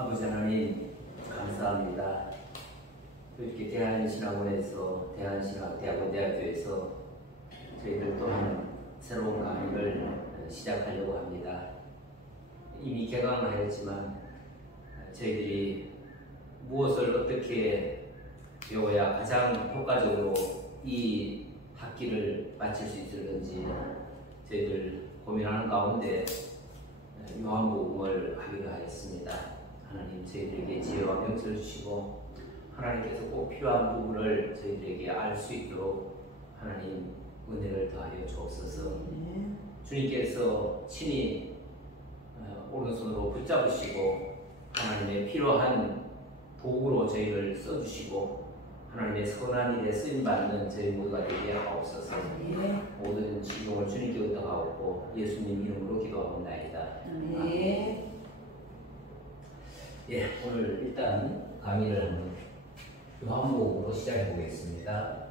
아버지 하나님 감사합니다. 이렇게 대한신학원에서 대학원대학교에서 저희들 또한 새로운 강의를 시작하려고 합니다. 이미 개강하였지만 저희들이 무엇을 어떻게 배워야 가장 효과적으로 이 학기를 마칠 수 있을는지 저희들 고민하는 가운데 요한복음을 하기로 하였습니다. 하나님 저희들에게 지혜와 명철을 주시고 하나님께서 꼭 필요한 부분을 저희들에게 알 수 있도록 하나님 은혜를 더하여 주옵소서. 주님께서 친히 오른손으로 붙잡으시고 하나님의 필요한 도구로 저희를 써주시고 하나님의 선한 일에 쓰임받는 저희 모두가 되게 하옵소서. 모든 지종을 주님께 의탁하옵고 예수님 이름으로 기도하옵나이다. 아멘. 예, 오늘 일단 강의를 요한복음으로 시작해 보겠습니다.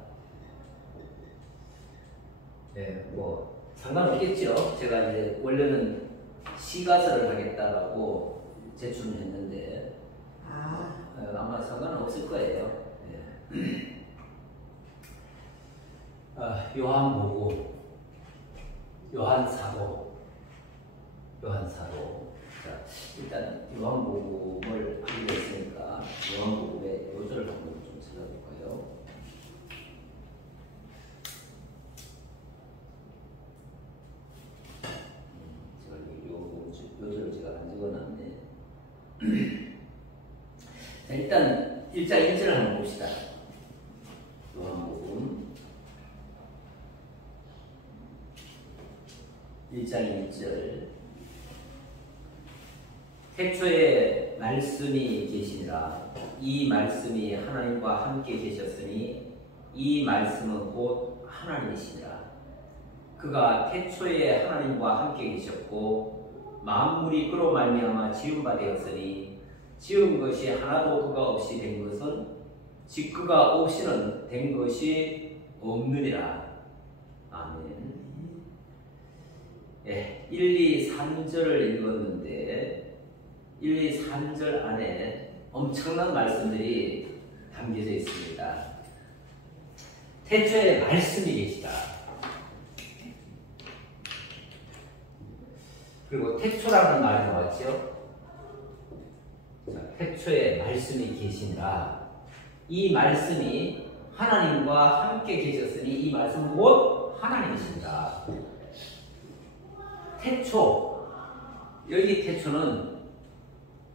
네, 뭐 상관없겠죠. 제가 이제 원래는 시가서를 하겠다라고 제출을 했는데 아마 상관은 없을 거예요. 네. 요한복음, 요한사도. 자, 일단 요한복음을 하기로 했으니까 요한복음의 요절을 한번 좀 찾아볼까요? 제가 요절을 제가 안 적어놨네. 자, 일단 1장 1절을 한번 봅시다. 요한복음 1장 1절. 태초에 말씀이 계시니라. 이 말씀이 하나님과 함께 계셨으니 이 말씀은 곧 하나님이시니라. 그가 태초에 하나님과 함께 계셨고 만물이 그로 말미암아 지은 바 되었으니 지은 것이 하나도 그가 없이 된 것은 즉 그가 없이는 된 것이 없느니라. 아멘. 예, 1, 2, 3절을 읽었는데 1, 2, 3절 안에 엄청난 말씀들이 담겨져 있습니다. 태초에 말씀이 계시다. 그리고 태초라는 말이 나왔죠. 자, 태초에 말씀이 계시니라. 이 말씀이 하나님과 함께 계셨으니 이 말씀은 곧 하나님이십니다. 태초, 여기 태초는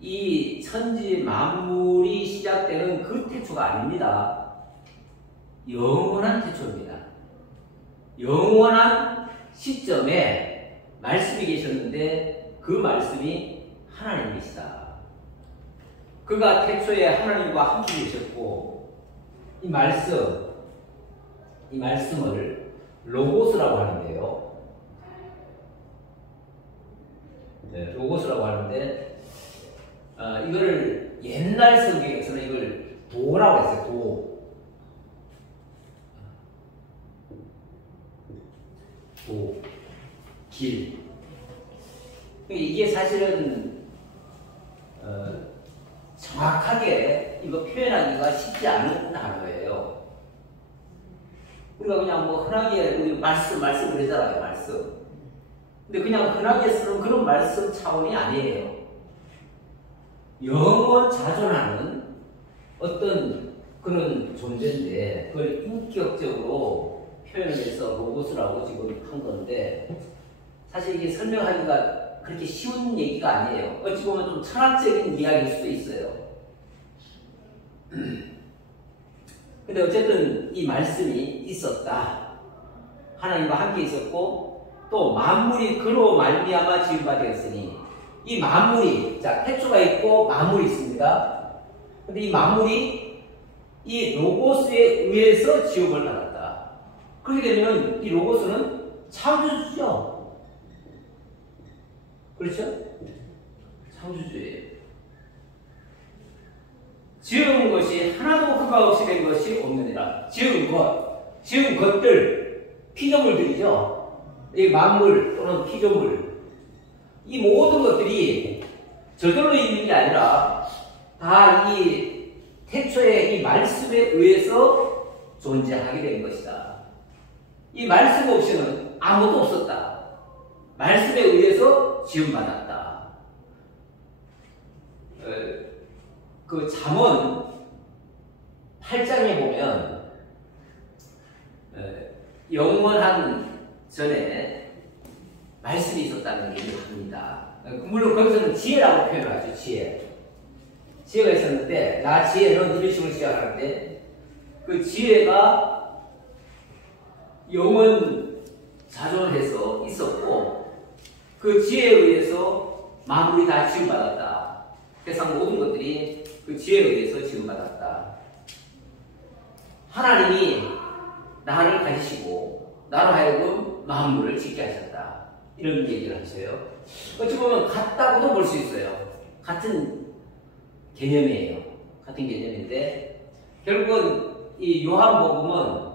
이 천지 만물이 시작되는 그 태초가 아닙니다. 영원한 태초입니다. 영원한 시점에 말씀이 계셨는데 그 말씀이 하나님이시다. 그가 태초에 하나님과 함께 계셨고 이 말씀을 로고스라고 하는데요. 네, 로고스라고 하는데 이거를 옛날 성경에서는 이걸 도라고 했어요. 도, 길. 이게 사실은 정확하게 이거 표현하기가 쉽지 않은 단어예요. 우리가 그냥 뭐 흔하게 우리 말씀 그러잖아요. 말씀. 근데 그냥 흔하게 쓰는 그런 말씀 차원이 아니에요. 영원 자존하는 어떤 그런 존재인데 그걸 인격적으로 표현을 해서 로고스라고 지금 한 건데 사실 이게 설명하기가 그렇게 쉬운 얘기가 아니에요. 어찌 보면 좀 철학적인 이야기일 수도 있어요. 근데 어쨌든 이 말씀이 있었다. 하나님과 함께 있었고 또 만물이 그로 말미암아 지은 바 되었으니 이 만물이, 자, 태초가 있고 만물이 있습니다. 근데 이 만물이 이 로고스에 의해서 지음을 받았다. 그렇게 되면 이 로고스는 창조주죠. 그렇죠? 창조주예요. 지은 것이 하나도 그가 없이 된 것이 없느니라. 지은 것들, 피조물들이죠. 이 만물 또는 피조물. 이 모든 것들이 저절로 있는 게 아니라 다 이 태초에 이 말씀에 의해서 존재하게 된 것이다. 이 말씀 없이는 아무도 없었다. 말씀에 의해서 지음받았다. 그 잠언 8장에 보면 영원한 전에 말씀이 있었다는 얘기를 합니다. 물론 거기서는 지혜라고 표현을 하죠. 지혜가 있었는데 나 지혜는 이런 식으로 시작하는데 그 지혜가 영원 자존해서 있었고 그 지혜에 의해서 만물이 다 지음받았다. 세상 모든 것들이 그 지혜에 의해서 지음받았다. 하나님이 나를 가지시고 나로 하여금 만물을 짓게 하셨다. 이런 얘기를 하셔요. 어찌 보면 같다고도 볼 수 있어요. 같은 개념이에요. 같은 개념인데 결국은 이 요한복음은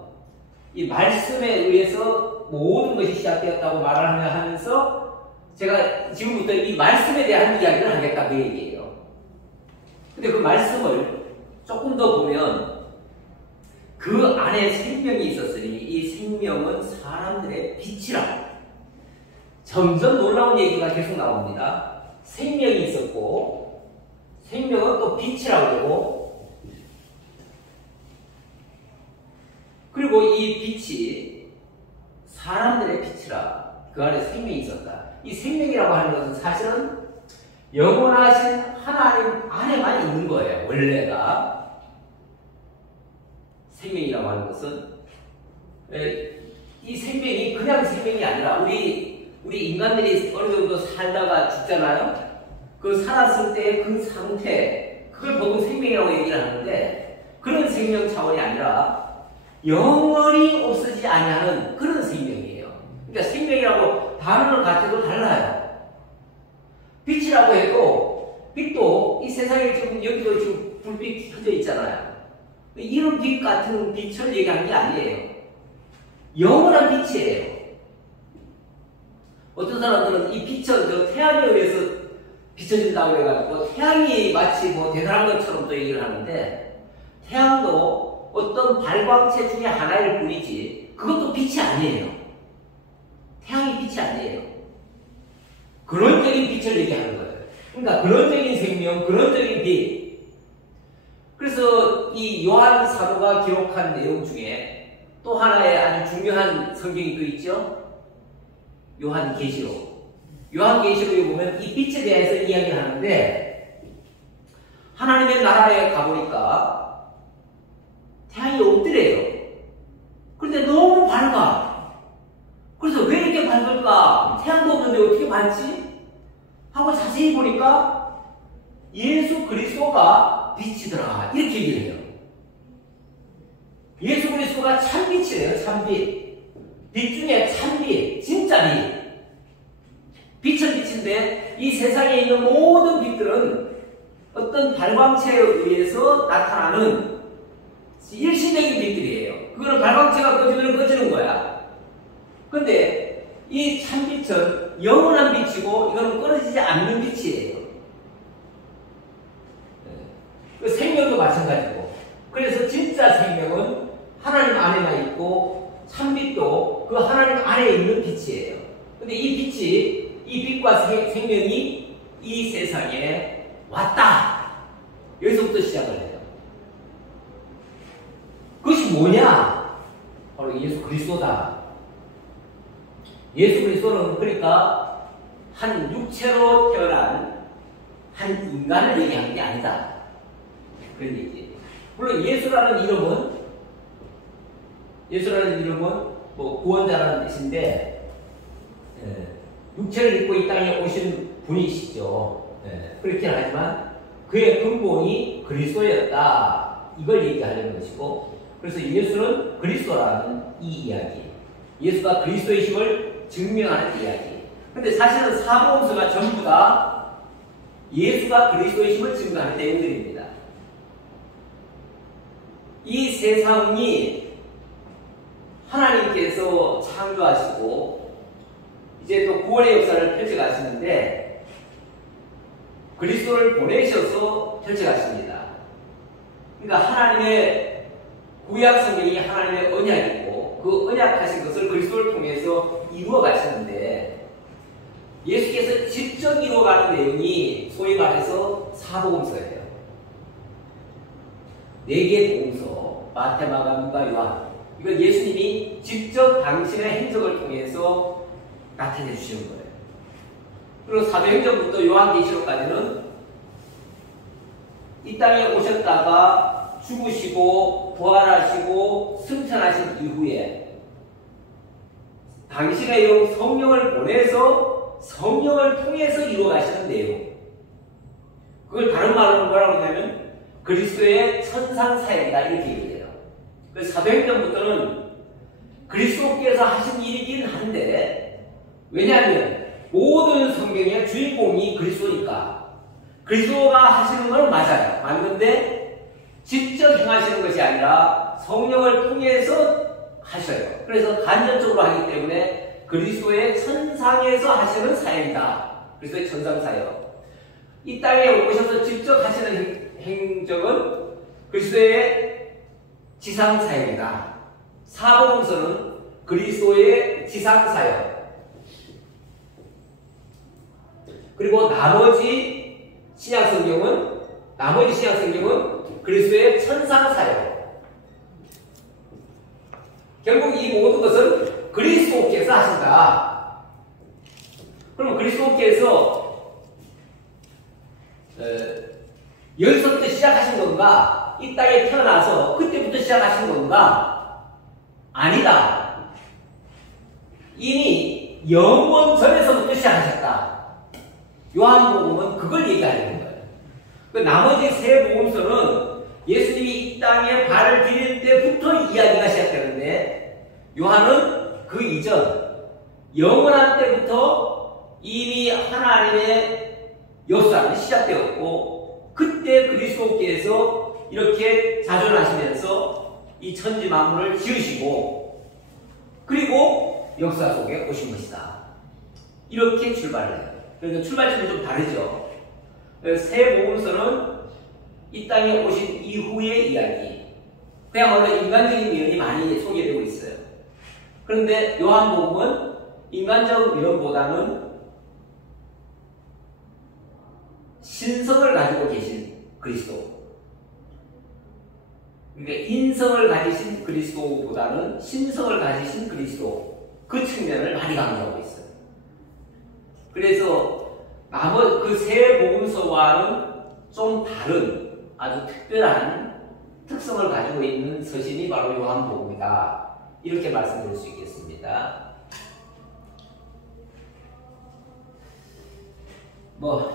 이 말씀에 의해서 모든 것이 시작되었다고 말을 하면서 제가 지금부터 이 말씀에 대한 이야기를 하겠다 그 얘기예요. 근데 그 말씀을 조금 더 보면 그 안에 생명이 있었으니 이 생명은 사람들의 빛이라. 점점 놀라운 얘기가 계속 나옵니다. 생명이 있었고 생명은 또 빛이라고 그러고 그리고 이 빛이 사람들의 빛이라. 그 안에 생명이 있었다. 이 생명이라고 하는 것은 사실은 영원하신 하나님 안에만 있는 거예요. 원래가 생명이라고 하는 것은 이 생명이 그냥 생명이 아니라 우리 인간들이 어느 정도 살다가 죽잖아요. 그 살았을 때의 그 상태, 그걸 보고 생명이라고 얘기를 하는데 그런 생명 차원이 아니라 영원히 없어지지 아니하는 그런 생명이에요. 그러니까 생명이라고 단어를 갖춰도 달라요. 빛이라고 해도 빛도 이 세상에 지금 여기도 지금 불빛 켜져 있잖아요. 이런 빛 같은 빛을 얘기하는 게 아니에요. 영원한 빛이에요. 어떤 사람들은 이 빛은 태양에 의해서 비춰진다고 해가지고 태양이 마치 뭐 대단한 것처럼 또 얘기를 하는데 태양도 어떤 발광체 중에 하나일 뿐이지 그것도 빛이 아니에요. 태양이 빛이 아니에요. 근원적인 빛을 얘기하는 거예요. 그러니까 근원적인 생명, 근원적인 빛. 그래서 이 요한 사도가 기록한 내용 중에 또 하나의 아주 중요한 성경이 또 있죠. 요한계시록. 요한계시록에 보면 이 빛에 대해서 이야기를 하는데 하나님의 나라에 가보니까 태양이 없더래요. 그런데 너무 밝아. 그래서 왜 이렇게 밝을까? 태양도 없는데 어떻게 밝지? 하고 자세히 보니까 예수 그리스도가 빛이더라. 이렇게 얘기를 해요. 예수 그리스도가 참빛이래요. 참빛. 빛 중에 참빛, 진짜 빛. 빛은 빛인데 이 세상에 있는 모든 빛들은 어떤 발광체에 의해서 나타나는 일시적인 빛들이에요. 그거는 발광체가 꺼지면 꺼지는 거야. 근데 이 참빛은 영원한 빛이고 이거는 끊어지지 않는 빛이에요. 그 생명도 마찬가지고. 그래서 진짜 생명은 하나님 안에만 있고 참빛도 그 하나님 안에 있는 빛이에요. 근데 이 빛이 이 빛과 생명이 이 세상에 왔다. 여기서부터 시작을 해요. 그것이 뭐냐? 바로 예수 그리스도다. 예수 그리스도는 그러니까 한 육체로 태어난 한 인간을 얘기하는 게 아니다. 그런 얘기예요. 물론 예수라는 이름은 뭐 구원자라는 뜻인데 육체를 입고 이 땅에 오신 분이시죠. 그렇긴 하지만 그의 근본이 그리스도였다. 이걸 얘기하려는 것이고 그래서 예수는 그리스도라는 이 이야기. 예수가 그리스도이심을 증명하는 이야기. 근데 사실은 사복음서가 전부 다 예수가 그리스도이심을 증명하는 내용들입니다. 이 세상이 하나님께서 창조하시고 이제 또 구원의 역사를 펼쳐가시는데 그리스도를 보내셔서 펼쳐가십니다. 그러니까 하나님의 구약 성경이 하나님의 언약이고 그 언약하신 것을 그리스도를 통해서 이루어 가시는데 예수께서 직접 이루어가는 내용이 소위 말해서 사복음서예요. 4개의 복음서, 마태, 마가, 누가, 요한. 이건 예수님이 직접 당신의 행적을 통해서 나타내 주시는 거예요. 그리고 사도행전부터 요한계시록까지는 이 땅에 오셨다가 죽으시고 부활하시고 승천하신 이후에 당신의 영 성령을 보내서 성령을 통해서 이루어가시는 내용. 그걸 다른 말로 뭐라고 하냐면 그리스도의 천상사역이다 이렇게 얘기해요. 그래서 사도행전부터는 그리스도께서 하신 일이긴 한데 왜냐하면 모든 성경의 주인공이 그리스도니까 그리스도가 하시는 건 맞아요. 맞는데 직접 행하시는 것이 아니라 성령을 통해서 하셔요. 그래서 간접적으로 하기 때문에 그리스도의 천상에서 하시는 사역이다. 그리스도의 천상사역. 이 땅에 오셔서 직접 하시는 행적은 그리스도의 지상사역이다. 사복음서는 그리스도의 지상사역. 그리고 나머지 신약성경은 그리스도의 천상사역. 결국 이 모든 것은 그리스도께서 하신다. 그럼 그리스도께서 여기서부터 시작하신 건가? 이 땅에 태어나서 그때부터 시작하신 건가? 아니다. 이미 영원 전에서부터 시작하셨다. 요한복음은 그걸 얘기하는 거예요. 그 나머지 세 복음서는 예수님이 이 땅에 발을 디딜 때부터 이야기가 시작되는데 요한은 그 이전 영원한 때부터 이미 하나님의 역사는 시작되었고 그때 그리스도께서 이렇게 자존하시면서 이 천지 만물을 지으시고 그리고 역사 속에 오신 것이다. 이렇게 출발을 해요. 그래서 출발점이 좀 다르죠. 세 복음서는 이 땅에 오신 이후의 이야기. 그야말로 인간적인 면이 많이 소개되고 있어요. 그런데 요한복음은 인간적 면보다는 신성을 가지고 계신 그리스도. 그러니까 인성을 가지신 그리스도보다는 신성을 가지신 그리스도. 그 측면을 많이 강조하고 있어요. 그래서 그 세 복음서와는 좀 다른 아주 특별한 특성을 가지고 있는 서신이 바로 요한복음이다. 이렇게 말씀드릴 수 있겠습니다.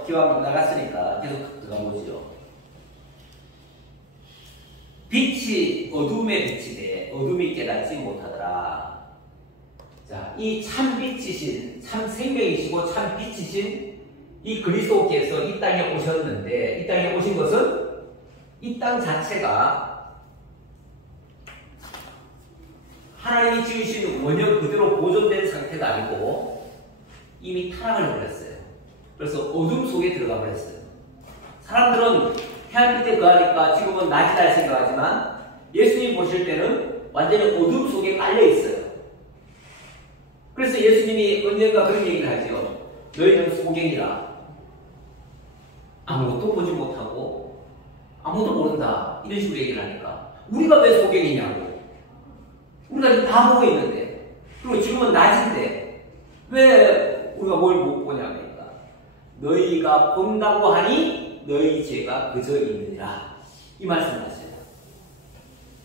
기왕 나갔으니까 계속 들어가보죠. 빛이 어둠에 비치되 어둠이 깨닫지 못하더라. 자, 이 참 빛이신, 참 생명이시고 참 빛이신 이 그리스도께서 이 땅에 오셨는데 이 땅에 오신 것은 이 땅 자체가 하나님이 지으신 원형 그대로 보존된 상태가 아니고 이미 타락을 해버렸어요. 그래서 어둠 속에 들어가 버렸어요. 사람들은 태양빛에 거하니까 지금은 낮이다 생각하지만 예수님 보실 때는 완전히 어둠 속에 깔려 있어요. 그래서 예수님이 언젠가 그런 얘기를 하죠. 너희는 소경이라. 아무것도 보지 못하고 아무도 모른다. 이런 식으로 얘기를 하니까 우리가 왜 소경이냐고. 우리가 지금 다 보고 있는데 그리고 지금은 낮인데 왜 우리가 뭘 못 보냐고. 너희가 본다고 하니 너희 죄가 그저 있느니라. 이 말씀을 하세요.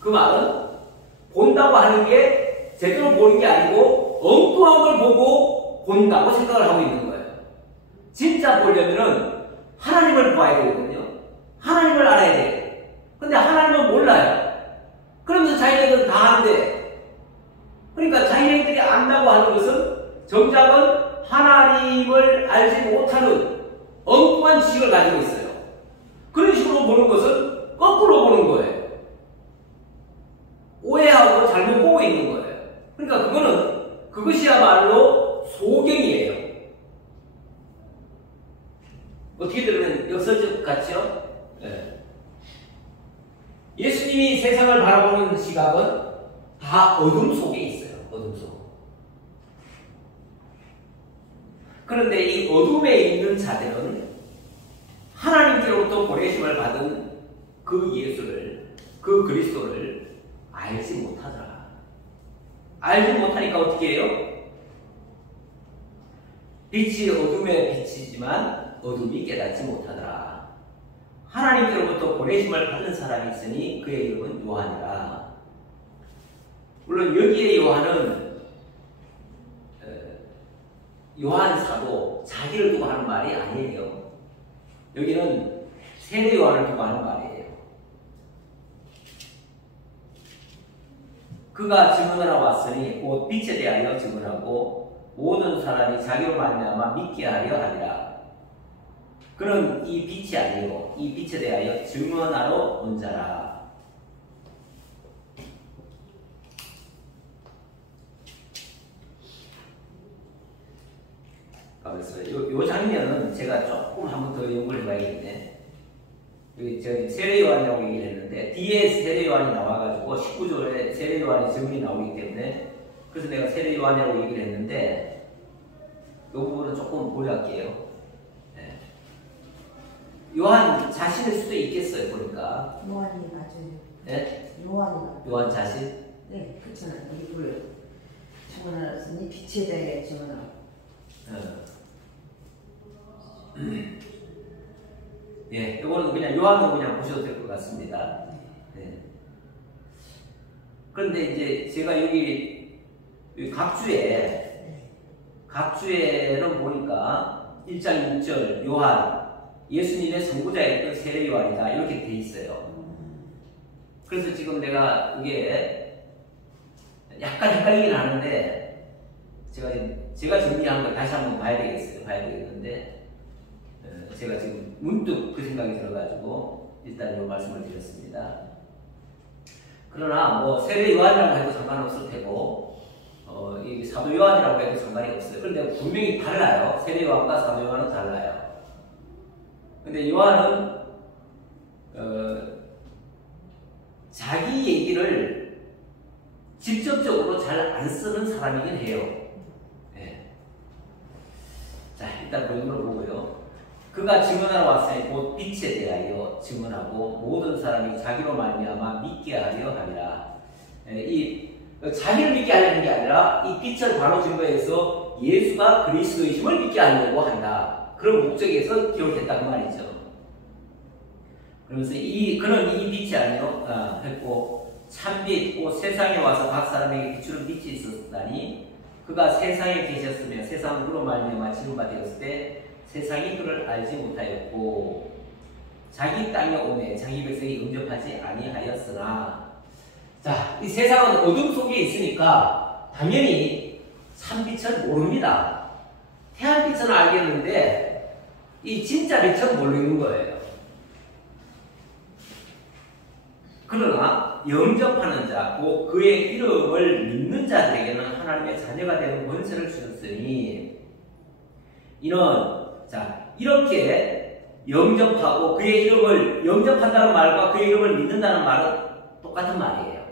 그 말은 본다고 하는 게 제대로 보는 게 아니고 엉뚱한 걸 보고 본다고 생각을 하고 있는 거예요. 진짜 보려면은 하나님을 봐야 되거든요. 하나님을 알아야 돼요. 근데 하나님은 몰라요. 그러면서 자기네들은 다 안돼. 그러니까 자기네들이 안다고 하는 것은 정작은 하나님을 알지 못하는 엉뚱한 지식을 가지고 있어요. 그런 식으로 보는 것은 거꾸로 보는 거예요. 오해하고 잘못 보고 있는 거예요. 그러니까 그것이야말로 소경이에요. 어떻게 들으면 역설적 같죠? 네. 예수님이 세상을 바라보는 시각은 다 어둠 속에 있어요. 어둠 속. 그런데 이 어둠에 있는 자들은 하나님께로부터 보내심을 받은 그 예수를, 그 그리스도를 알지 못하더라. 알지 못하니까 어떻게 해요? 빛이 어둠에 비치지만 어둠이 깨닫지 못하더라. 하나님께로부터 보내심을 받은 사람이 있으니 그의 이름은 요한이라. 물론 여기에 요한은 요한 사도 자기를 두고 하는 말이 아니에요. 여기는 세례 요한을 두고 하는 말이에요. 그가 증언하러 왔으니 곧 빛에 대하여 증언하고 모든 사람이 자기로 말미암아 믿게 하려 하리라. 그는 이 빛이 아니고 이 빛에 대하여 증언하러 온 자라. 그래서 요 장면은 제가 조금 한번 더 연구를 해봐야겠네. 여기 세례 요한이라고 얘기를 했는데 뒤에 세례 요한이 나와가지고 19절에 세례 요한의 증언이 나오기 때문에 그래서 내가 세례 요한이라고 얘기를 했는데 이 부분은 조금 보류할게요. 네. 요한 자신일 수도 있겠어요. 보니까 요한이 맞아요. 네? 요한이 맞아요. 요한 자신? 네, 그렇잖아요. 이불 증언하였으니 빛에 대해 증언하고. 예, 이거는 그냥 요한으로 그냥 보셔도 될 것 같습니다. 네. 그런데 이제 제가 여기 각주에는 보니까 1장 6절 요한 예수님의 선구자였던 세례 요한이다 이렇게 돼 있어요. 그래서 지금 내가 이게 약간 헷갈리긴 하는데 제가 정리한 걸 다시 한번 봐야 되겠는데 제가 지금 문득 그 생각이 들어가지고 일단 이 말씀을 드렸습니다. 그러나 뭐 세례 요한이라고 해도 상관없을 테고 이 사도 요한이라고 해도 상관이 없어요. 그런데 분명히 달라요. 세례 요한과 사도 요한은 달라요. 근데 요한은 자기 얘기를 직접적으로 잘 안 쓰는 사람이긴 해요. 네. 자, 일단 본문을 보고요. 그가 증언하러 왔으니 곧 빛에 대하여 증언하고 모든 사람이 자기로 말미암아 믿게 하려 함이라. 이 자기를 믿게 하려는 게 아니라 이 빛을 바로 증거해서 예수가 그리스도이심을 믿게 하려고 한다. 그런 목적에서 기록했다 그 말이죠. 그러면서 그는 이 빛이 아니요 했고 참빛 곧 세상에 와서 각 사람에게 비추는 빛이 있었다니 그가 세상에 계셨으며 세상 그로 말미암아 지음바 되었을 때 세상이 그를 알지 못하였고 자기 땅에 오매 자기 백성이 응접하지 아니하였으나. 자, 이 세상은 어둠 속에 있으니까 당연히 참빛은 모릅니다. 태양빛은 알겠는데 이 진짜 빛은 모르는 거예요. 그러나 영접하는 자, 곧 그의 이름을 믿는 자들에게는 하나님의 자녀가 되는 권세를 주셨으니 이는 자, 이렇게 영접하고 그의 이름을 영접한다는 말과 그의 이름을 믿는다는 말은 똑같은 말이에요.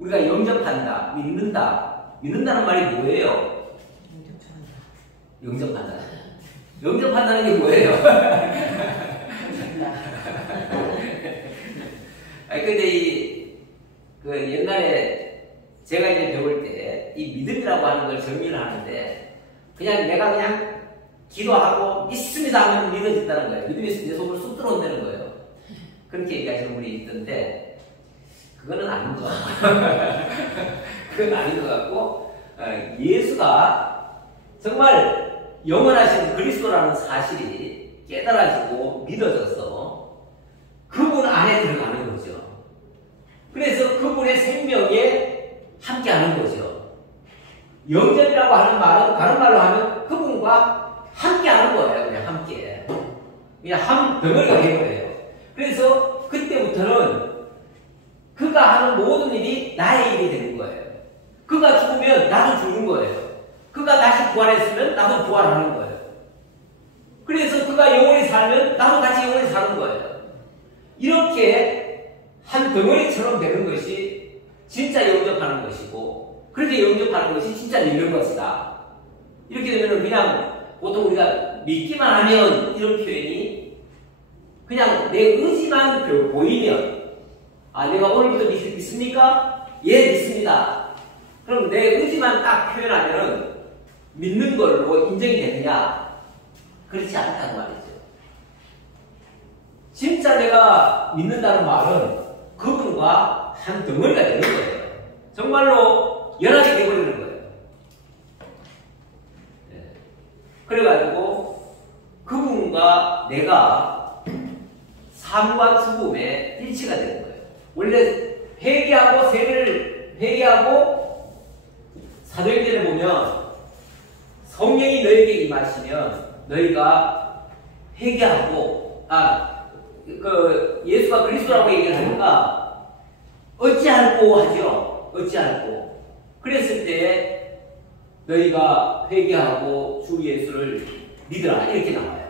우리가 영접한다, 믿는다는 말이 뭐예요? 영접한다. 영접한다는 게 뭐예요? 아니, 근데 그 옛날에 제가 이제 배울 때 이 믿음이라고 하는 걸 정리를 하는데 내가 그냥 기도하고 믿습니다 하면 믿어진다는 거예요. 믿음이 내 속으로 쑥 들어온다는 거예요. 그렇게 얘기하시는 분이 있던데 그거는 아닌 것 같고 그건 아닌 것 같고 예수가 정말 영원하신 그리스도라는 사실이 깨달아지고 믿어져서 그분 안에 들어가는 거죠. 그래서 그분의 생명에 함께하는 거죠. 영접이라고 하는 말은 다른 말로 하면 그분과 함께하는 거예요. 그냥 함께. 그냥 한 덩어리가 된 거예요. 그래서 그때부터는 그가 하는 모든 일이 나의 일이 되는 거예요. 그가 죽으면 나도 죽는 거예요. 그가 다시 부활했으면 나도 부활하는 거예요. 그래서 그가 영원히 살면 나도 같이 영원히 사는 거예요. 이렇게 한 덩어리처럼 되는 것이 진짜 영접하는 것이고, 그렇게 영접하는 것이 진짜 믿는 것이다. 이렇게 되면 그냥 보통 우리가 믿기만 하면 이런 표현이 그냥 내 의지만 보이면, 아, 내가 오늘부터 믿습니까? 예, 믿습니다. 그럼 내 의지만 딱 표현하면 믿는 걸로 인정이 되느냐? 그렇지 않다는 말이죠. 진짜 내가 믿는다는 말은 그분과 한 덩어리가 되는 거예요. 정말로 연합이 되어버리는 거예요. 네. 그래가지고 그분과 내가 삶과 죽음의 일치가 되는 거예요. 원래 회개하고 세례를 회개하고 사도행전에 보면 성령이 너에게 임하시면 너희가 회개하고 예수가 그리스도라고 얘기를 하니까 어찌할꼬 하죠. 어찌할꼬. 그랬을 때 너희가 회개하고 주 예수를 믿으라 이렇게 나와요.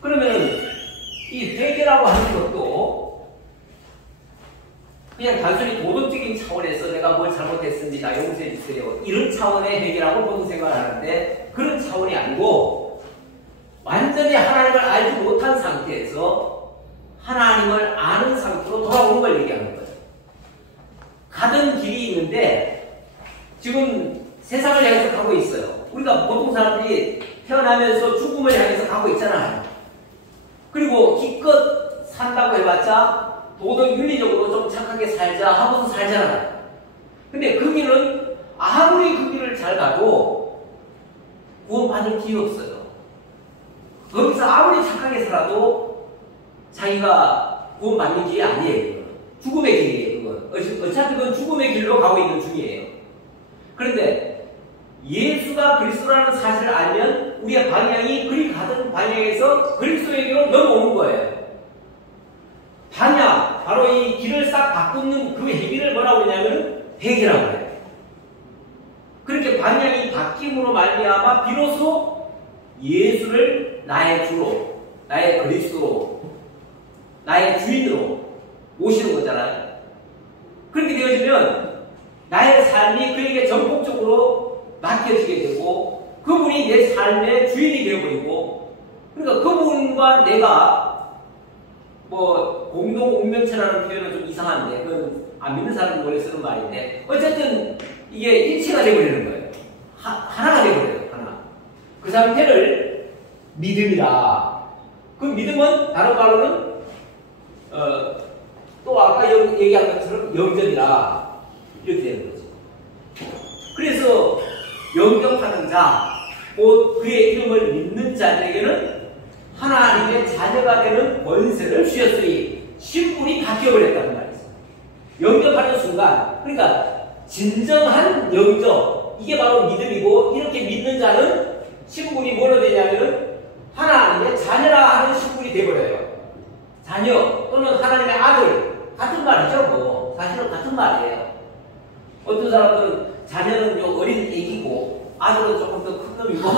그러면 이 회개라고 하는 것도 그냥 단순히 도덕적인 차원에서 내가 뭘 잘못했습니다, 용서해 주세요, 이런 차원의 회개라고 보통 생각을 하는데 그런 차원이 아니고 완전히 하나님을 알지 못한 상태에서 하나님을 아는 상태로 돌아오는 걸 얘기하는 거예요. 가던 길이 있는데 지금 세상을 향해서 가고 있어요. 우리가 보통 사람들이 태어나면서 죽음을 향해서 가고 있잖아요. 그리고 기껏 산다고 해봤자 도덕 윤리적으로 좀 착하게 살자 하고서 살잖아요. 근데 그 길은 아무리 그 길을 잘 가도 구원받을 길이 없어요. 거기서 아무리 착하게 살아도 자기가 구원받는 길이 아니에요. 그건. 죽음의 길이에요. 그건. 어차피 그건 죽음의 길로 가고 있는 중이에요. 그런데 예수가 그리스도라는 사실을 알면 우리의 방향이 그리 가던 방향에서 그리스도에게로 넘어오는 거예요. 방향, 바로 이 길을 싹 바꾸는 그 해결을 뭐라고 하냐면 회개라고 해요. 그렇게 방향이 바뀜으로 말미암아 비로소 예수를 나의 주로, 나의 그리스도로, 나의 주인으로 모시는 거잖아요. 그렇게 되어지면 나의 삶이 그에게 전폭적으로 맡겨지게 되고 그분이 내 삶의 주인이 되어버리고, 그러니까 그분과 내가 뭐 공동 운명체라는 표현은 좀 이상한데 그건 안 믿는 사람들이 원래 쓰는 말인데 어쨌든 이게 일체가 되어버리는 거예요. 하나가 되어버려요. 하나. 그 상태를 믿음이라. 그 믿음은 다른 말로는 또 아까 얘기한 것처럼 영접이라 이렇게 되는 거죠. 그래서 영접하는 자, 곧 그의 이름을 믿는 자들에게는 하나님의 자녀가 되는 권세를 주셨으니 신분이 바뀌어버렸다는 말이죠. 영접하는 순간, 그러니까 진정한 영접, 이게 바로 믿음이고, 이렇게 믿는 자는 신분이 뭐로 되냐면 하나님의 자녀라 하는 신분이 되어버려요. 자녀 또는 하나님의 아들, 같은 말이죠. 뭐 사실은 같은 말이에요. 어떤 사람들은 자녀는 어린 애기고 아들은 조금 더 큰 놈이고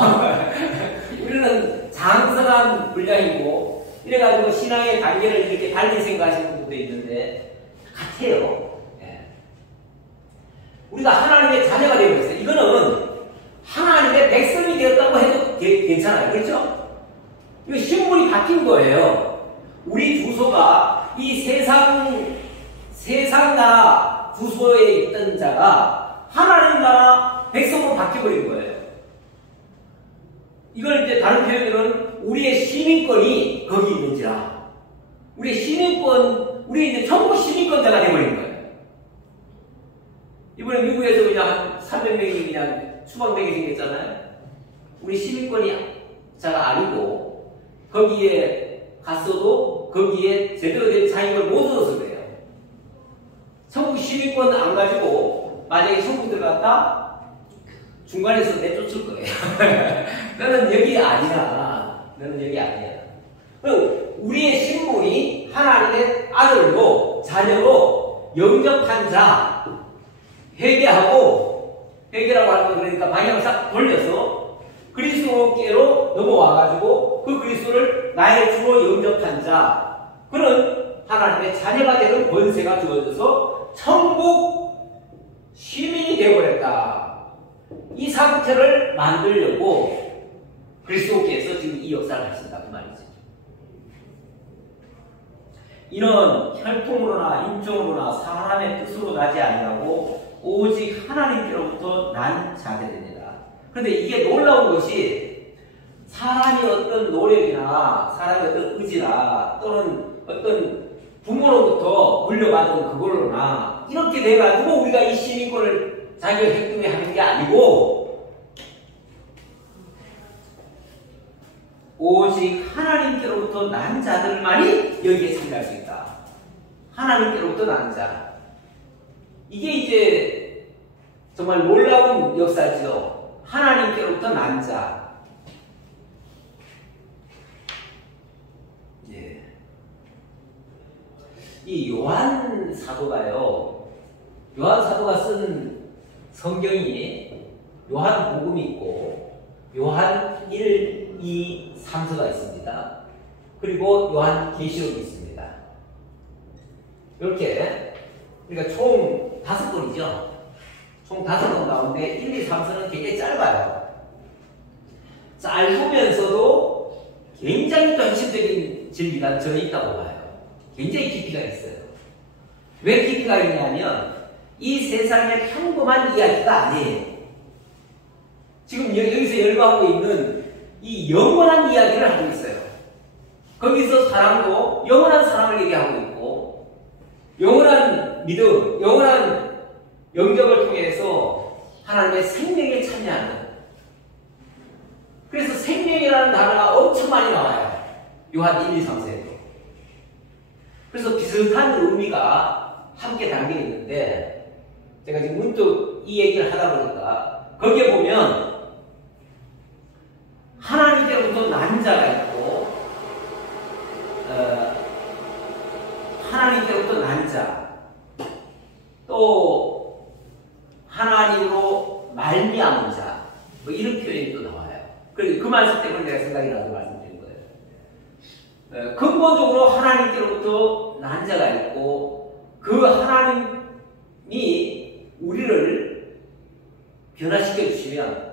우리는 장성한 분량이고 이래가지고 신앙의 단계를 이렇게 달리 생각하시는 분도 있는데 같아요. 예. 우리가 하나님의 자녀가 되고 있어요. 이거는 하나님의 백성이 되었다고 해도 괜찮아요. 그렇죠? 이거 신분이 바뀐 거예요. 우리 주소가 이 세상 나라 주소에 있던 자가 하나님 나라 백성으로 바뀌어버린 거예요. 이걸 이제 다른 표현으로는 우리의 시민권이 거기 있는지라. 우리의 시민권, 우리 이제 전부 시민권자가 되어버린 거예요. 이번에 미국에서 그냥 한 300명이 그냥 추방되게 생겼잖아요. 우리 시민권이 자가 아니고 거기에 갔어도 거기에 제대로 된 자격을 못 얻어서 그래요. 천국 시민권 안 가지고 만약에 천국 들어갔다? 중간에서 내쫓을 거예요. 너는 여기 아니야. 너는 여기 아니야. 그럼 우리의 신분이 하나님의 아들로, 자녀로 영접한 자, 회개라고 하는 거 그러니까 방향을 싹 돌려서 그리스도께로 자리로 넘어와가지고 그 그리스도를 나의 주로 영접한 자, 그는 하나님의 자녀가 되는 권세가 주어져서 천국 시민이 되어버렸다. 이 상태를 만들려고 그리스도께서 지금 이 역사를 하신다 그 말이죠. 이는 혈통으로나 인종으로나 사람의 뜻으로 나지 아니하고 오직 하나님께로부터 난 자들입니다. 그런데 이게 놀라운 것이 사람이 어떤 노력이나 사람의 어떤 의지나 또는 어떤 부모로부터 물려받은 그걸로나 이렇게 돼가지고 우리가 이 시민권을 자기가 획득해 하는 게 아니고 오직 하나님께로부터 난 자들만이 여기에 참여할 수 있다. 하나님께로부터 난 자. 이게 이제 정말 놀라운 역사죠. 하나님께로부터 난 자. 예. 이 요한 사도가요. 요한 사도가 쓴 성경이 요한 복음이 있고 요한 1, 2, 3서가 있습니다. 그리고 요한 계시록이 있습니다. 이렇게 그러니까 총 5권이죠. 총 5권 가운데 1, 2, 3서는 굉장히 짧아요. 짧으면서도 굉장히 또 핵심적인 진리가 저는 있다고 봐요. 굉장히 깊이가 있어요. 왜 깊이가 있냐면 이 세상의 평범한 이야기가 아니에요. 지금 여기서 열거하고 있는 이 영원한 이야기를 하고 있어요. 거기서 사랑도 영원한 사랑을 얘기하고 있고 영원한 믿음, 영원한 영접을 통해서 하나님의 생명에 참여하는, 그래서 생명이라는 단어가 엄청 많이 나와요. 요한 1, 2, 3세에도. 그래서 비슷한 의미가 함께 담겨 있는데 제가 지금 문득 이 얘기를 하다 보니까 거기에 보면 하나님께로부터 난 자가 있고 하나님께로부터 난 자, 또 하나님으로 말미암은 자, 뭐 이런 표현이 또 나와요. 그 말씀 때문에 내가 생각이 나서 말씀드린 거예요. 근본적으로 하나님께로부터 난 자가 있고 그 하나님이 우리를 변화시켜 주시면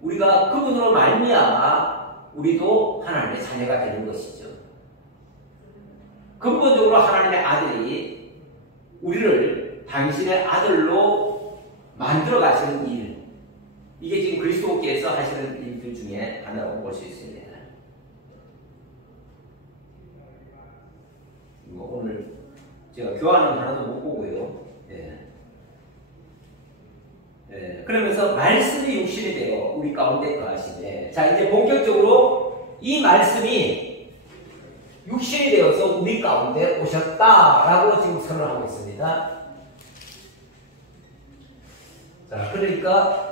우리가 그분으로 말미암아 우리도 하나님의 자녀가 되는 것이죠. 근본적으로 하나님의 아들이 우리를 당신의 아들로 만들어 가시는 일, 이게 지금 그리스도께서 하시는 일들 중에 하나라고 볼 수 있습니다. 오늘 제가 교환은 하나도 못 보고요. 그러면서 말씀이 육신이 되어 우리 가운데 거하시네. 자, 이제 본격적으로 이 말씀이 육신이 되어서 우리 가운데 오셨다라고 지금 선언하고 있습니다. 자, 그러니까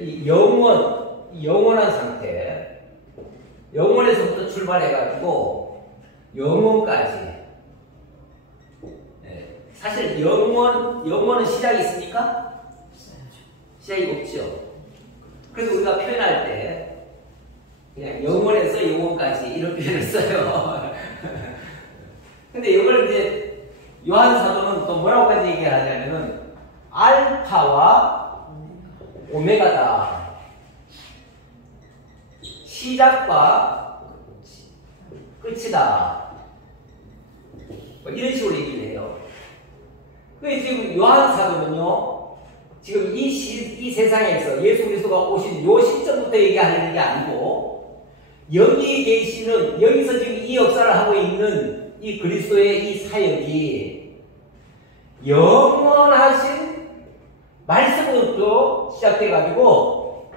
이 영원한 상태, 영원에서부터 출발해가지고 영원까지. 사실 영원은 시작이 있습니까? 시작이 없죠. 그래서 우리가 표현할 때 그냥 영원에서 영원까지 이런 표현을 써요. 근데 이걸 이제 요한 사도는 또 뭐라고까지 얘기하냐면은 알파와 오메가다. 시작과 끝이다. 뭐 이런 식으로 얘기를 해요. 그래서 지금 요한 사도는요, 지금 이 세상에서 예수 그리스도가 오신 요 시점부터 얘기하는 게 아니고, 여기에 계시는, 여기서 지금 이 역사를 하고 있는 이 그리스도의 이 사역이 영원하신 말씀으로부터 시작돼가지고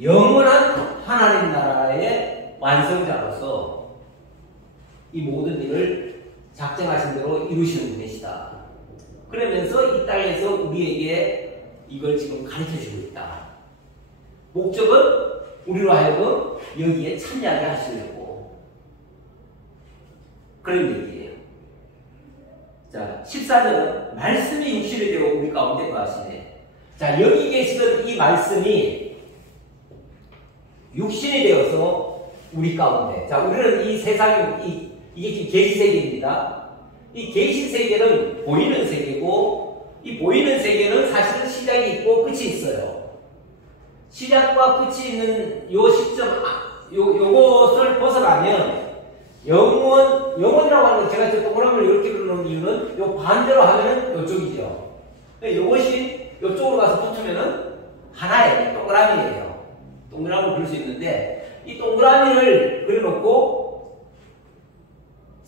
영원한 하나님 나라의 완성자로서 이 모든 일을 작정하신 대로 이루시는 분이시다. 그러면서 이 땅에서 우리에게 이걸 지금 가르쳐주고 있다. 목적은 우리로 하여금 여기에 참여하게 하시려고. 그런 얘기예요. 자, 14절은 말씀이 육신이 되어 우리 가운데 거하시네. 자, 여기 계시던 이 말씀이 육신이 되어서 우리 가운데. 자, 우리는 이 세상이, 이게 지금 계시세계입니다. 이 계시세계는 보이는 세계고, 이 보이는 세계는 사실은 시작이 있고 끝이 있어요. 시작과 끝이 있는 요 시점, 요것을 벗어나면 영원이라고 하는 건 제가 저 동그라미를 이렇게 그려놓은 이유는 요 반대로 하면은 요쪽이죠. 요것이 요쪽으로 가서 붙으면은 하나예요. 동그라미예요. 동그라미를 그릴 수 있는데 이 동그라미를 그려놓고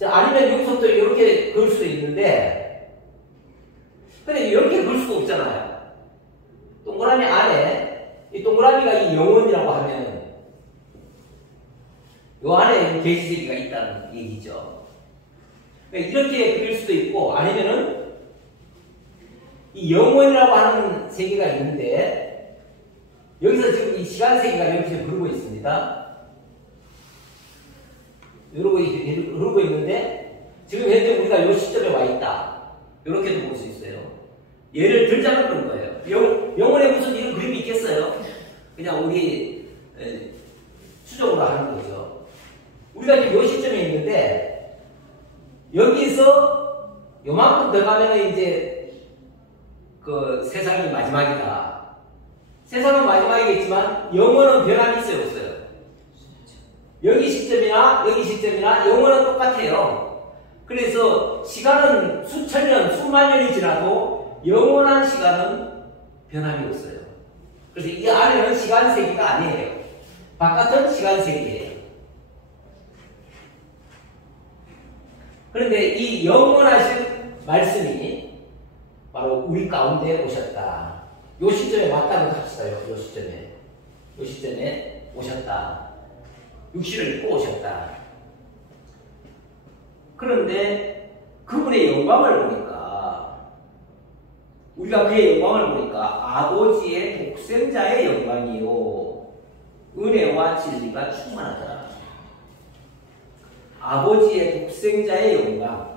아니면 여기서부터 이렇게 그릴 수도 있는데 근데 이렇게 그릴 수가 없잖아요. 동그라미 안에 이 동그라미가 이 영혼이라고 하면 요 안에 계시세계가 있다는 얘기죠. 그러니까 이렇게 그릴 수도 있고 아니면은 이 영혼이라고 하는 세계가 있는데 여기서 지금 이 시간 세계가 이렇게 흐르고 있습니다. 흐르고 있는데 지금 현재 우리가 이 시점에 와 있다. 이렇게도 볼 수 있어요. 예를 들자면 그런 거예요. 영혼에 무슨 이런 그림이 있겠어요? 그냥 우리 추정으로 하는 거죠. 우리가 지금 이 시점에 있는데 여기서 요만큼 더 가면 이제 그 세상이 마지막이다. 세상은 마지막이겠지만 영혼은 변함이 있어요, 없어요? 여기 시점이나 여기 시점이나 영혼은 똑같아요. 그래서 시간은 수천 년, 수만 년이 지나도 영원한 시간은 변함이 없어요. 그래서 이 안에는 시간 세계가 아니에요. 바깥은 시간 세계예요. 그런데 이 영원하신 말씀이 바로 우리 가운데 오셨다. 요 시점에 왔다고 합시다. 요 시점에 오셨다. 육신을 입고 오셨다. 그런데 그분의 영광을 보니까 우리가 그의 영광을 보니까 아버지의 독생자의 영광이요 은혜와 진리가 충만하더라. 아버지의 독생자의 영광.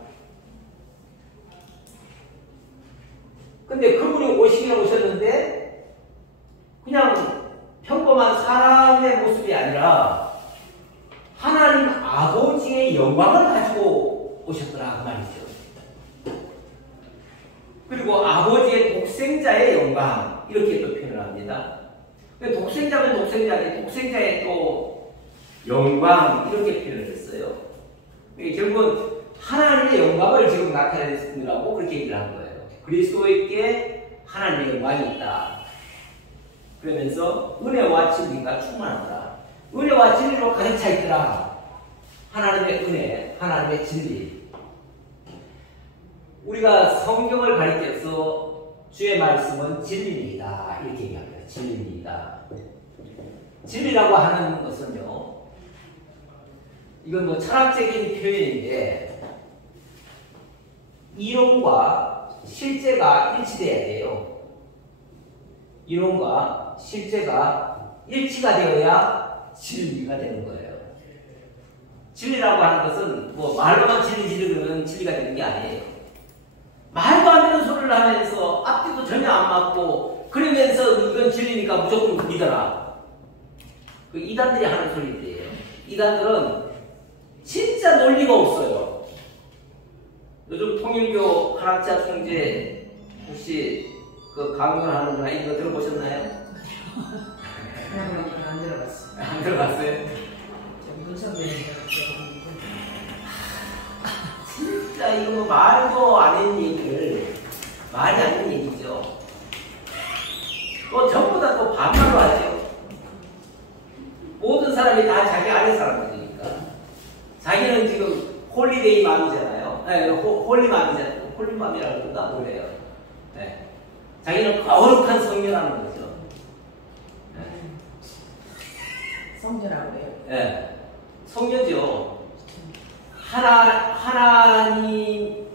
근데 그분이 오시긴 오셨는데 그냥 평범한 사람의 모습이 아니라 하나님 아버지의 영광을 가지고 오셨더라 그 말이죠. 그리고 아버지의 독생자의 영광 이렇게 또 표현을 합니다. 독생자면 독생자인데 독생자의 또 영광 이렇게 표현을 했어요. 결국은 하나님의 영광을 지금 나타내느라고 그렇게 얘기를 한 거예요. 그리스도에게 하나님의 영광이 있다. 그러면서 은혜와 진리가 충만하더라. 은혜와 진리로 가득 차 있더라. 하나님의 은혜, 하나님의 진리. 우리가 성경을 가리켜서 주의 말씀은 진리입니다. 이렇게 얘기합니다. 진리입니다. 진리라고 하는 것은요, 이건 뭐 철학적인 표현인데, 이론과 실제가 일치돼야 돼요. 이론과 실제가 일치가 되어야 진리가 되는 거예요. 진리라고 하는 것은 뭐 말로만 진리는 진리가 되는 게 아니에요. 말도 안 되는 소리를 하면서 앞뒤도 전혀 안 맞고 그러면서 이건 진리니까 무조건 믿어라. 그 이단들이 하는 소리인데요. 이단들은 진짜 논리가 없어요. 요즘 통일교 한학자 총재 혹시 그 강연을 하는 거나 이런 거 들어보셨나요? 안 들어봤어요. 안 들어봤어요? 문선배님 진짜 이거 뭐 말도 안 하는 얘기를 말이 안 되는 얘기죠. 또 전부 다 또 반말로 하죠. 모든 사람이 다 자기 아래 사람들이니까. 자기는 지금 홀리데이 맘이잖아요. 네, 홀리맘이잖아요. 홀리맘이라고 그런가 뭐래요. 네. 자기는 거룩한 성녀라는 거죠. 네. 성전하고 해요. 네. 성녀죠. 하나님보다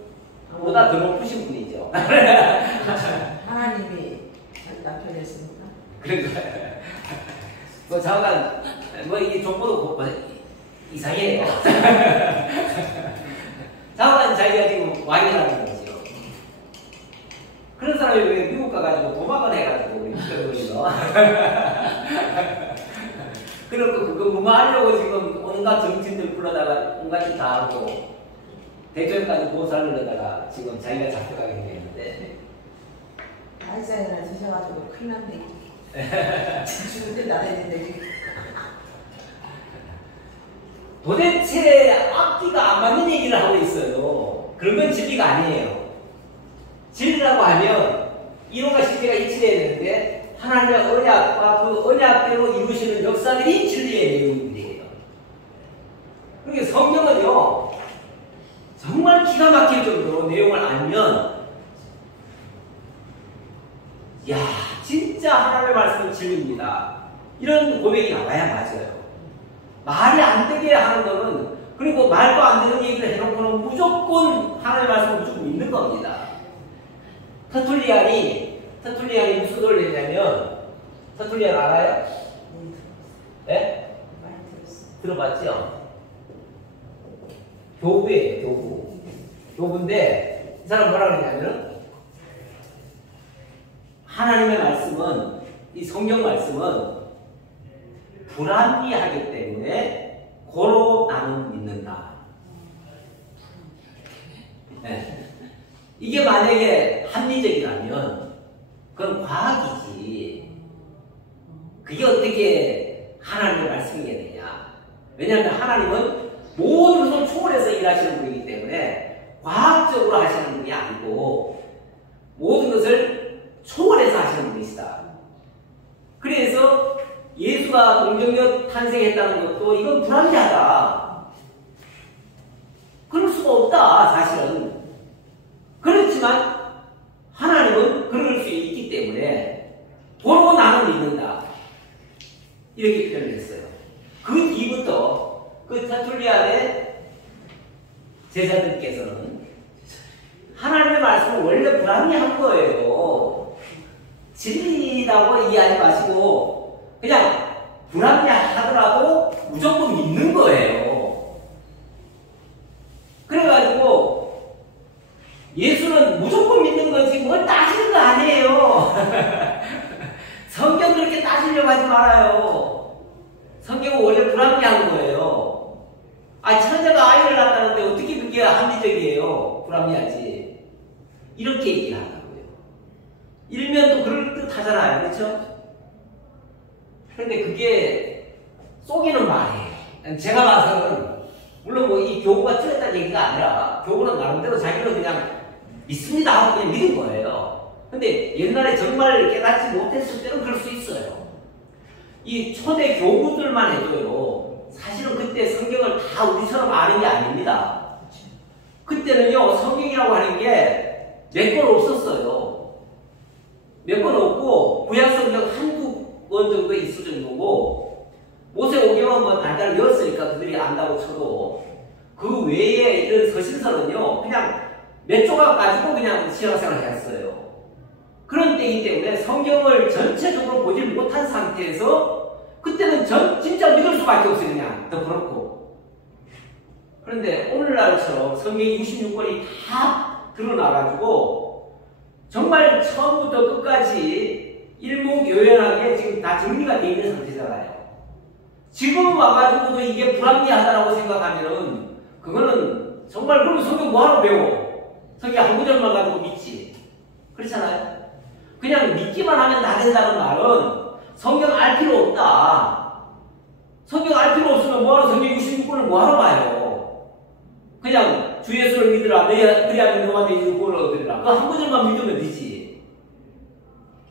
더 높으신 분이죠. 하나님이 자기 남편이었습니까? 그런가요? 뭐 잠깐 뭐 이게 정보도 이상해요. 도망을 해가지고 우리 이거 그리고 그거 무마하려고 지금 온갖 정치인들 불러다가 온갖 짓 다 하고 대전까지 보살르려다가 지금 자기가 잡혀가게 생겼는데 아이사이나 드셔가지고 큰일 났네. 죽을 때 나대는데 지금. 도대체 앞뒤가 안 맞는 얘기를 하고 있어요. 그런 건 진리가 아니에요. 진리라고 하면 이론과 실제가 일치해야 되는데 하나님의 언약과 그 언약대로 이루시는 역사들이 진리의 내용들이에요. 그러니까 성경은요 정말 기가 막힐 정도로 내용을 알면 야 진짜 하나님의 말씀은 진리입니다. 이런 고백이 나와야 맞아요. 말이 안 되게 하는 거는 그리고 말도 안 되는 얘기를 해놓고는 무조건 하나님의 말씀을 무조건 믿는 겁니다. 터툴리안이 무슨 소리를 했냐면 터툴리안 알아요? 네? 많이 들었어. 들어봤죠? 교부예요, 교부인데 이 사람 뭐라 그러냐면 하나님의 말씀은 이 성경 말씀은 불합리하기 때문에 고로 나는 믿는다. 네. 이게 만약에 합리적이라면 그건 과학이지. 그게 어떻게 하나님의 말씀이 되냐? 왜냐하면 하나님은 모든 것을 초월해서 일하시는 분이기 때문에 과학적으로 하시는 분이 아니고 모든 것을 초월해서 하시는 분이시다. 그래서 예수가 동정녀 탄생했다는 것도 이건 불합리하다. 그럴 수가 없다, 사실은. 그렇지만 하나님은 그럴 수 있기 때문에 도로 나는 믿는다. 이렇게 표현을 했어요. 그 뒤부터 그 터툴리안의 제자들께서는 하나님의 말씀은 원래 불합리한 거예요. 진리라고 이해하지 마시고 그냥 불합리하더라도 무조건 믿는 거예요. 그래가지고 예수는 무조건 믿는 거지 뭘 따지는 거 아니에요. 성경 그렇게 따지려고 하지 말아요. 성경은 원래 불합리한 거예요. 처녀가 아이를 낳았다는데 어떻게 그게 합리적이에요? 불합리하지. 이렇게 얘기를 한다고요. 일면도 그럴 듯 하잖아요. 그렇죠? 그런데 그게 속이는 말이에요. 제가 봐서는 물론 뭐 이 교부가 틀렸다는 얘기가 아니라 교부는 나름대로 자기는 그냥 믿습니다 하고 그냥 믿은 거예요. 근데 옛날에 정말 깨닫지 못했을 때는 그럴 수 있어요. 이 초대 교부들만 해도요 사실은 그때 성경을 다 우리처럼 아는 게 아닙니다. 그때는요 성경이라고 하는 게 몇 권 없었어요. 몇 권 없고 구약성경 한두 권 정도 있을 정도고 모세오경은 뭐 달달 외웠으니까 그들이 안다고 쳐도 그 외에 이런 서신서는요 그냥 몇 조각 가지고 그냥 신앙생활을 했어요. 그런 때이기 때문에 성경을 전체적으로 보지 못한 상태에서 그때는 진짜 믿을 수밖에 없어요. 그냥 더 그렇고. 그런데 오늘날처럼 성경이 66권이 다 드러나가지고 정말 처음부터 끝까지 일목요연하게 지금 다 정리가 되어 있는 상태잖아요. 지금 와가지고도 이게 불합리하다라고 생각하면은 그거는 정말 그러면 성경 뭐하러 배워? 성경 한 구절만 가지고 믿지. 그렇잖아요? 그냥 믿기만 하면 다 된다는 말은 성경 알 필요 없다. 성경 알 필요 없으면 뭐하러 성경 66권을 뭐하러 봐요? 그냥 주 예수를 믿으라. 그리하면 너만 믿는 구원을 얻으리라. 그거 한 구절만 믿으면 되지.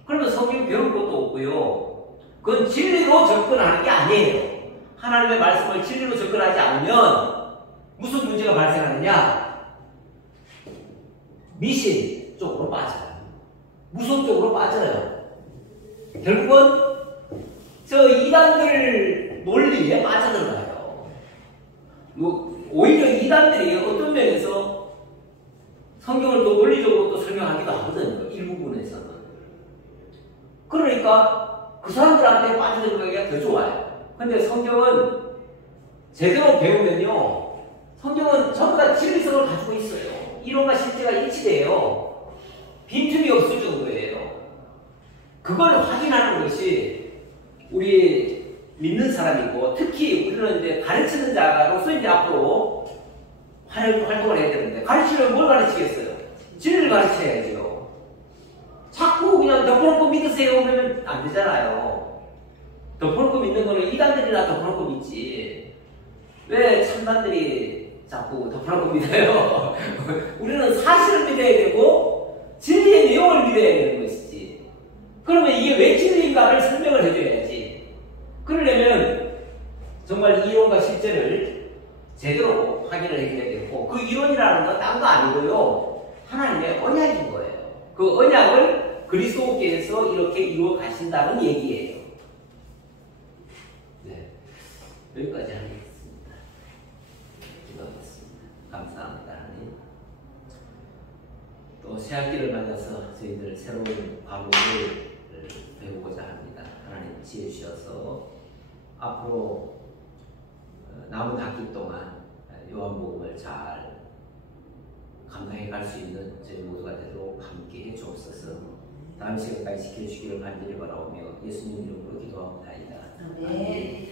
그러면 성경 배울 것도 없고요. 그건 진리로 접근하는 게 아니에요. 하나님의 말씀을 진리로 접근하지 않으면 무슨 문제가 발생하느냐? 미신 쪽으로 빠져요. 무속 쪽으로 빠져요. 결국은 저 이단들 논리에 빠져들어가요. 오히려 이단들이 어떤 면에서 성경을 또 논리적으로 또 설명하기도 하거든요. 일부분에서는. 그러니까 그 사람들한테 빠져들어가기가 더 좋아요. 근데 성경은 제대로 배우면요. 성경은 전부 다 진리성을 가지고 있어요. 이론과 실제가 일치돼요. 빈틈이 없을 정도예요. 그걸 확인하는 것이 우리 믿는 사람이고, 특히 우리는 이제 가르치는 자로서 이제 앞으로 활동을 해야 되는데, 가르치려면 뭘 가르치겠어요? 진리를 가르쳐야죠. 자꾸 그냥 덮어놓고 믿으세요 그러면 안 되잖아요. 덮어놓고 믿는 거는 이단들이나 덮어놓고 믿지. 왜 참단들이 자꾸 덮어놓고 믿어요? 우리는 사실을 믿어야 되고 진리의 내용을 믿어야 되는 것이지. 그러면 이게 왜 진리인가를 설명을 해줘야지. 그러려면 정말 이론과 실제를 제대로 확인을 해줘야 되고, 그 이론이라는 건 딴 거 아니고요, 하나님의 언약인 거예요. 그 언약을 그리스도께서 이렇게 이루어 가신다는 얘기예요. 네, 여기까지 하겠습니다. 기도하겠습니다. 감사합니다, 하나님. 또 새학기를 맞아서 저희들 새로운 과목을 배우고자 합니다. 하나님 지혜 주셔서 앞으로 남은 학기 동안 요한복음을 잘 감당해 갈 수 있는 저희 모두가 되도록 함께 해 주옵소서. 다음 시간까지 지켜주시기를 간절히 바라오며 예수님 이름으로 기도합니다. 아멘.